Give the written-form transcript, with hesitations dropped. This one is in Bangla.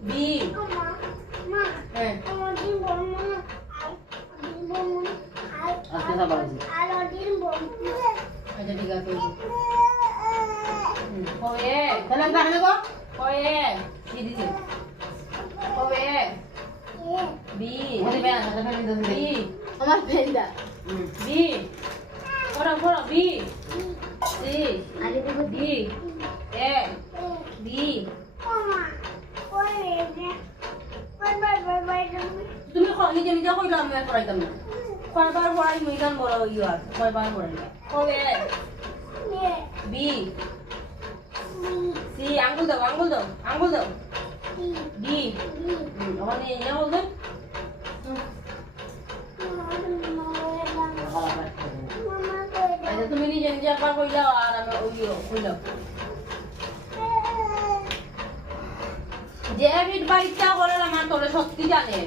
বি হ্যাঁ আজকে সব আছে আচ্ছা ঠিক আছে কবে তাহলে দেখে নেবো কবে কি দিছে কবে বি ওখানে বেড়া থাকে ফেলে দিতে বি আমার ফ্রেন্ডা বি পড়ো পড়ো বি সি আগে দেখো ডি এ বি তুমি নিজে নিজে কইলাম আমি পড়াইতাম না কয়বার পড়াই মইদান বড় ইয়া কয়বার পড়াই কবে বি সি আঙ্গুল দাও আঙ্গুল দাও আঙ্গুল দাও ডি ওখানে ইয়া বল দাও আচ্ছা তুমি নিজে নিজে একবার কইলাও আর আমি ওই কইলাম যে বিট বাড়িটা করে আমার তোরে সত্যি জানে